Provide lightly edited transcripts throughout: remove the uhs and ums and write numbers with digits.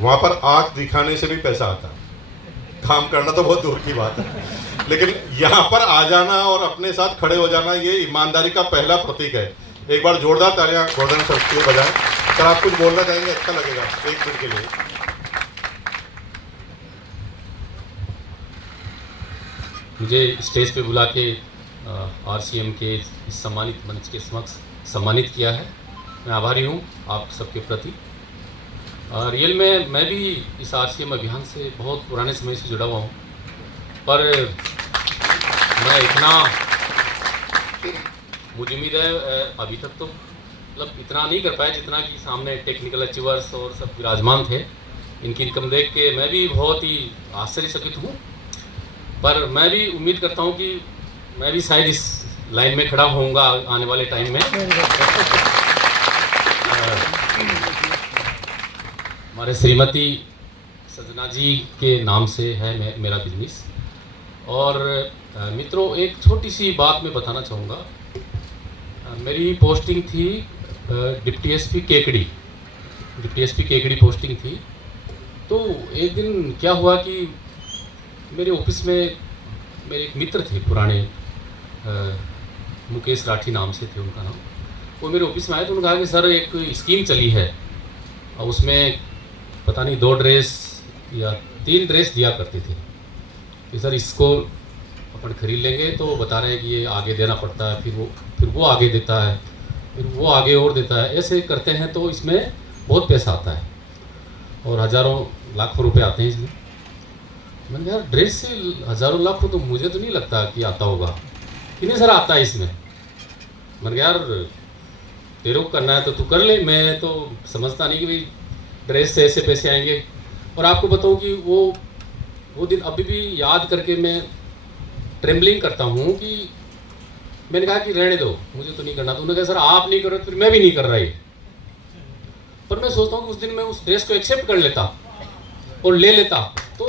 वहाँ पर आँख दिखाने से भी पैसा आता है, काम करना तो बहुत दूर की बात है, लेकिन यहाँ पर आ जाना और अपने साथ खड़े हो जाना ये ईमानदारी का पहला प्रतीक है। एक बार जोरदार तालियां गोल्डन सर के लिए बजाएं। सर आप कुछ बोलना चाहेंगे, अच्छा लगेगा एक मिनट के लिए। मुझे स्टेज पे बुला के आरसीएम के इस सम्मानित मंच के समक्ष सम्मानित किया है, मैं आभारी हूँ आप सबके प्रति। रियल में मैं भी इस आरसीएम अभियान से बहुत पुराने समय से जुड़ा हुआ हूँ, पर मैं इतना, मुझे उम्मीद है अभी तक तो मतलब इतना नहीं कर पाया जितना कि सामने टेक्निकल अचीवर्स और सब विराजमान थे। इनकी इनकम देख के मैं भी बहुत ही आश्चर्यचकित हूँ, पर मैं भी उम्मीद करता हूँ कि मैं भी शायद इस लाइन में खड़ा होऊंगा आने वाले टाइम में। हमारे श्रीमती सजना जी के नाम से है मेरा बिजनेस। और मित्रों, एक छोटी सी बात मैं बताना चाहूँगा। मेरी पोस्टिंग थी डिप्टी एसपी केकड़ी पोस्टिंग थी। तो एक दिन क्या हुआ कि मेरे ऑफिस में मेरे एक मित्र थे पुराने, मुकेश राठी नाम से थे उनका नाम। वो मेरे ऑफिस में आए तो उन्होंने कहा कि सर एक स्कीम चली है और उसमें पता नहीं 2 ड्रेस या 3 ड्रेस दिया करते थे कि सर इसको अपन खरीद लेंगे, तो बता रहे हैं कि ये आगे देना पड़ता है, फिर वो आगे देता है, फिर वो आगे और देता है, ऐसे करते हैं तो इसमें बहुत पैसा आता है और हज़ारों लाखों रुपए आते हैं इसमें। मैंने कहा यार ड्रेस से हज़ारों लाखों तो मुझे तो नहीं लगता कि आता होगा। कि नहीं सर आता है इसमें। मैंने कहा यार तेरे को करना है तो तू कर ले, मैं तो समझता नहीं कि भाई ड्रेस से ऐसे पैसे आएंगे। और आपको बताऊं कि वो दिन अभी भी याद करके मैं ट्रेम्बलिंग करता हूँ कि मैंने कहा कि रहने दो, मुझे तो नहीं करना। तो उन्होंने कहा सर आप नहीं कर रहे तो फिर मैं भी नहीं कर रहा ये। पर मैं सोचता हूँ कि उस दिन मैं उस ड्रेस को एक्सेप्ट कर लेता और ले लेता तो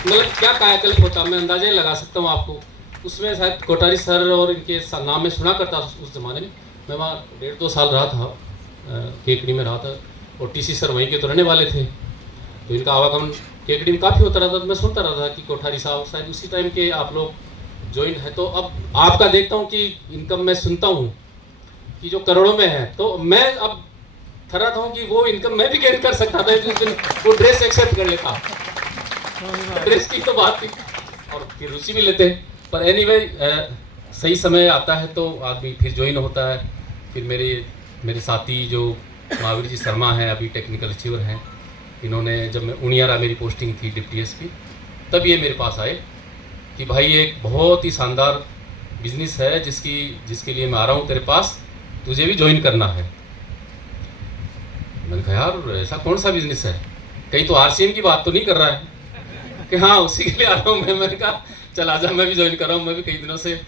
मतलब क्या कायाकल्प होता, मैं अंदाजा ही लगा सकता हूँ आपको। उसमें शायद कोठारी सर और इनके नाम में सुना करता उस ज़माने में। मैं वहाँ 1.5-2 साल रहा था, केकड़ी में रहा था, और टीसी सर वहीं के तो रहने वाले थे, तो इनका आवागमन केकड़ी में काफ़ी होता रहता। तो मैं सुनता रहता कि कोठारी साहब शायद उसी टाइम के आप लोग ज्वाइन है। तो अब आपका देखता हूँ कि इनकम मैं सुनता हूँ कि जो करोड़ों में है, तो मैं अब थर्राता हूँ कि वो इनकम मैं भी गेन कर सकता था जिस दिन वो ड्रेस एक्सेप्ट कर लेता। ड्रेस की तो बात थी और फिर रुचि भी लेते। पर एनीवे सही समय आता है तो आदमी फिर ज्वाइन होता है। फिर मेरे साथी जो महावीर जी शर्मा हैं, अभी टेक्निकल अचीवर हैं, इन्होंने जब मैं उनियारा मेरी पोस्टिंग थी डिप्टी एसपी, तब ये मेरे पास आए कि भाई एक बहुत ही शानदार बिजनेस है जिसके लिए मैं आ रहा हूँ तेरे पास, तुझे भी ज्वाइन करना है। मैंने कहा यार ऐसा कौन सा बिजनेस है, कहीं तो आरसीएम की बात तो नहीं कर रहा है कि हाँ उसी के लिए आ रहा हूँ मैं। मैंने कहा चल आजा, मैं भी ज्वाइन कर रहा हूँ, मैं भी कई दिनों से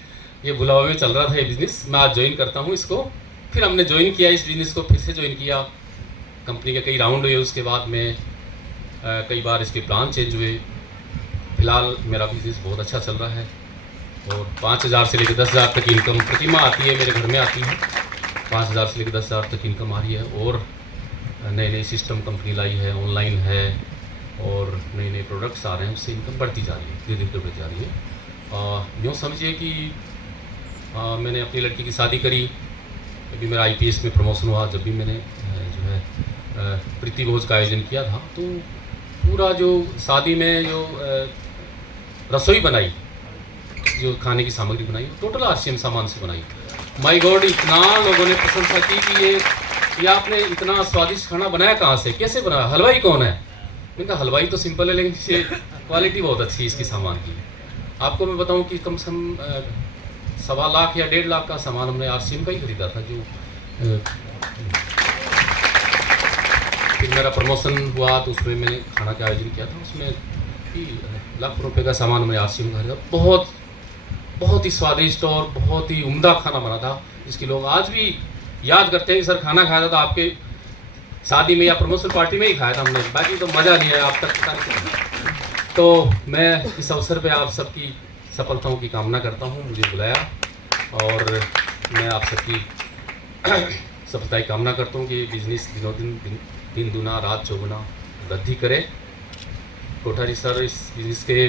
ये बुलावा में चल रहा था ये बिज़नेस, मैं आज ज्वाइन करता हूँ इसको। फिर हमने ज्वाइन किया इस बिज़नेस को, फिर से ज्वाइन किया। कंपनी के कई राउंड हुए, उसके बाद में कई बार इसके प्लान चेंज हुए। फिलहाल मेरा बिज़नेस बहुत अच्छा चल रहा है और 5,000 से लेकर 10,000 तक इनकम प्रति माह आती है, मेरे घर में आती है। 5,000 से लेकर 10,000 तक इनकम आ रही है और नए नए सिस्टम कंपनी लाई है, ऑनलाइन है और नए नए प्रोडक्ट्स आ रहे हैं, उससे इनकम बढ़ती जा रही है, धीरे धीरे बढ़ती जा रही है। यूँ समझिए कि मैंने अपनी लड़की की शादी करी, अभी मेरा आईपीएस में प्रमोशन हुआ। जब भी मैंने जो है प्रीति भोज का आयोजन किया था, तो पूरा जो शादी में जो रसोई बनाई, जो खाने की सामग्री बनाई, टोटल आरसीएम सामान से बनाई। माय गॉड, इतना लोगों ने प्रशंसा की कि ये आपने इतना स्वादिष्ट खाना बनाया कहाँ से, कैसे बनाया, हलवाई कौन है। मैंने कहा हलवाई तो सिंपल है, लेकिन इससे क्वालिटी बहुत अच्छी है इसकी सामान की। आपको मैं बताऊं कि कम से कम 1.25 लाख या 1.5 लाख का सामान हमने आरसीएम का ही खरीदा था। जो फिर मेरा प्रमोशन हुआ तो उसमें मैंने खाना का आयोजन किया था, उसमें भी लाखों रुपए का सामान हमने आरसीएम का खरीदा। बहुत ही स्वादिष्ट और बहुत ही उम्दा खाना बना था, जिसकी लोग आज भी याद करते हैं कि सर खाना खाया था तो आपके शादी में या प्रमोशन पार्टी में ही खाया था हमने, बाकी तो मज़ा नहीं आया आप तक। तो मैं इस अवसर पे आप सबकी सफलताओं की कामना करता हूँ, मुझे बुलाया और मैं आप सबकी सफलता की कामना करता हूँ कि ये बिजनेस दिनों दिन दूना रात चौगुना वृद्धि करे। कोठारी सर इस बिजनेस के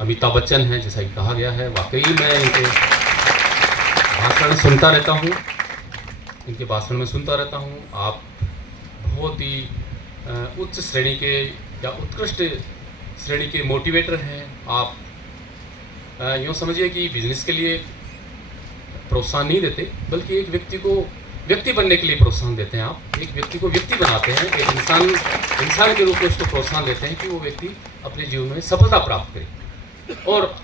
अमिताभ बच्चन हैं, जैसा कि कहा गया है। वाकई मैं इनके भाषण सुनता रहता हूँ, इनके भाषण में सुनता रहता हूँ। आप बहुत ही उच्च श्रेणी के या उत्कृष्ट श्रेणी के मोटिवेटर हैं। आप यूँ समझिए कि बिजनेस के लिए प्रोत्साहन नहीं देते, बल्कि एक व्यक्ति को व्यक्ति बनने के लिए प्रोत्साहन देते हैं। आप एक व्यक्ति को व्यक्ति बनाते हैं, एक इंसान के रूप में उसको प्रोत्साहन देते हैं कि वो व्यक्ति अपने जीवन में सफलता प्राप्त करे। और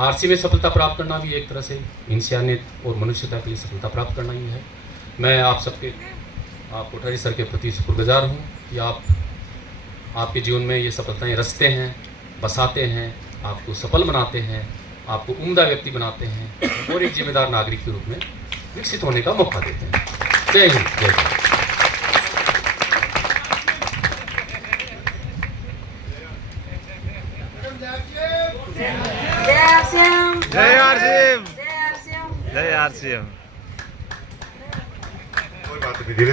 आरसी में सफलता प्राप्त करना भी एक तरह से इंसानियत और मनुष्यता के लिए सफलता प्राप्त करना ही है। मैं आप कोठारी सर के प्रति शुक्रगुजार हूँ कि आपके जीवन में ये सफलताएं रचते हैं, बसाते हैं, आपको सफल बनाते हैं, आपको उम्दा व्यक्ति बनाते हैं और एक जिम्मेदार नागरिक के रूप में विकसित होने का मौका देते हैं। जय हिंद, जय भारत। जय आरसीएम, जय आरसीएम, जय आरसीएम। जय आरसीएम। कोई बात नहीं, धीरे